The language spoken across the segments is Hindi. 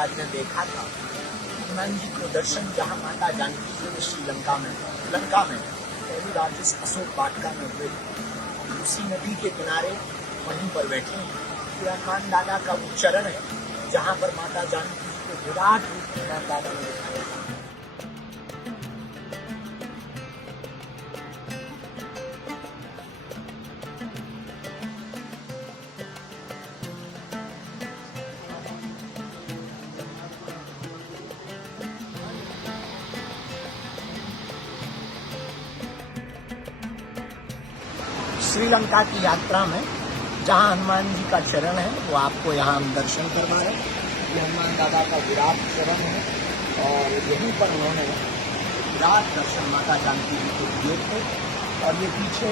महाराज ने देखा था हनुमान जी को दर्शन जहाँ माता जानकी जी ने श्रीलंका में पहली बार जिस अशोक वाटिका में हुए, उसी नदी के किनारे वहीं पर बैठे हैं। हनुमान दादा का वो चरण है जहाँ पर माता जानकी जी को विराट रूप में हनुमान दादा ने दिखाया। श्रीलंका की यात्रा में जहाँ हनुमान जी का चरण है वो आपको यहाँ हम दर्शन करवा रहे हैं। ये हनुमान दादा का विराट चरण है और यहीं पर उन्होंने विराट दर्शन माता जानकी जी को दिए थे। और ये पीछे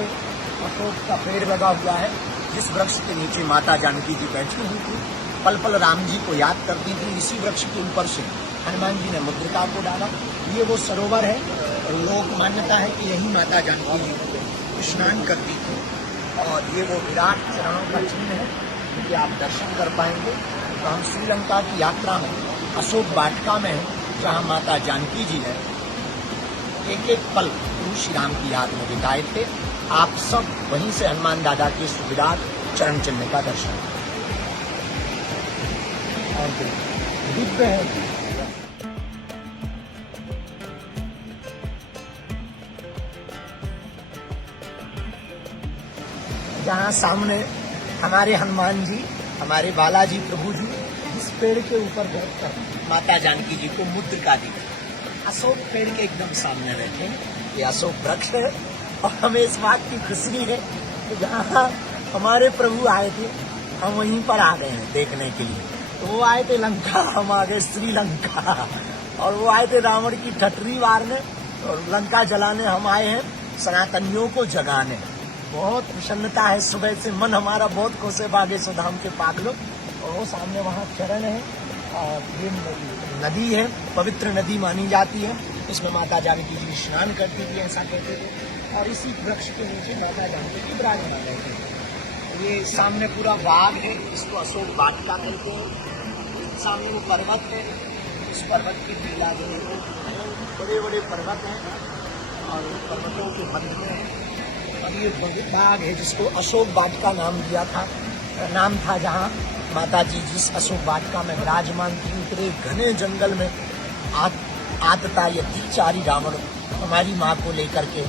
अशोक का पेड़ लगा हुआ है जिस वृक्ष के नीचे माता जानकी जी बैठी हुई थी, पल पल राम जी को याद करती थी। इसी वृक्ष के ऊपर से हनुमान जी ने मुद्रिका को डाला। ये वो सरोवर है और लोक मान्यता है कि यही माता जानकी जी स्नान करती थी और ये वो विराट चरणों का चिन्ह है कि आप दर्शन कर पाएंगे। तो हम श्रीलंका की यात्रा में अशोक वाटिका में हैं जहाँ माता जानकी जी ने एक एक पल प्रभु श्री राम की याद में बिताए थे। आप सब वहीं से हनुमान दादा के विराट चरण चिन्ह का दर्शन और दिव्य है। जहाँ सामने हमारे हनुमान जी, हमारे बालाजी प्रभु जी इस पेड़ के ऊपर बैठकर माता जानकी जी को मुद्रिका दी। अशोक पेड़ के एकदम सामने बैठे हैं। ये अशोक वृक्ष है और हमें इस बात की खुशी है कि जहाँ हमारे प्रभु आए थे हम वहीं पर आ गए हैं देखने के लिए। तो वो आए थे लंका, हम आ गए श्रीलंका। और वो आए थे रावण की ठटरी मारने और लंका जलाने, हम आए हैं सनातनियों को जगाने। बहुत प्रसन्नता है, सुबह से मन हमारा बहुत खुश है बागेश्वर धाम के पागलों। और वो सामने वहाँ चरण है और ये नदी है, पवित्र नदी मानी जाती है। इसमें माता जानकी जी स्नान करती थी ऐसा कहते थे। और इसी वृक्ष के नीचे माता जानकी जी विराजमान रहती है। ये सामने पूरा बाग है, इसको अशोक वाटिका कहते हैं। सामने वो पर्वत है, इस पर्वत की टीला जो है बड़े बड़े पर्वत हैं और पर्वतों के मध्य में अब ये बाग है जिसको अशोक वाटिका नाम था जहाँ माता जी जिस अशोक वाटिका में विराजमान थी। उतरे घने जंगल में आतता ये चारी रावण हमारी माँ को लेकर के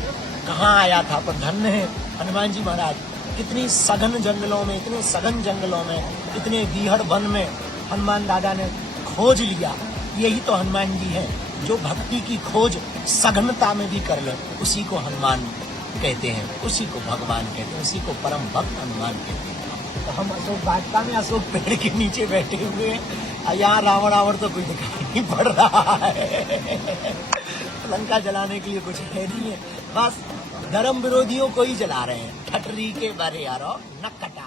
कहाँ आया था। पर धन्य है हनुमान जी महाराज, कितनी सघन जंगलों में, इतने सघन जंगलों में, इतने बीहड़ वन में हनुमान दादा ने खोज लिया। यही तो हनुमान जी है जो भक्ति की खोज सघनता में भी कर ले, उसी को हनुमान कहते हैं, उसी को भगवान कहते हैं, उसी को परम भक्त हनुमान कहते हैं। तो हम अशोक वाटिका में अशोक पेड़ के नीचे बैठे हुए हैं। यहाँ रावण तो कोई दिखाई नहीं पड़ रहा है। लंका जलाने के लिए कुछ है नहीं है, बस धर्म विरोधियों को ही जला रहे हैं। ठटरी के बारे यारो न कट